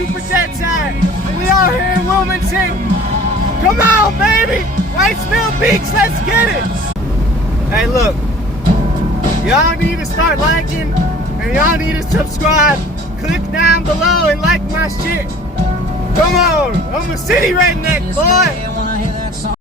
Super Jet time. We out here in Wilmington. Come on, baby. Whitesville Beach, let's get it. Hey, look. Y'all need to start liking and y'all need to subscribe. Click down below and like my shit. Come on, I'm a city redneck, boy.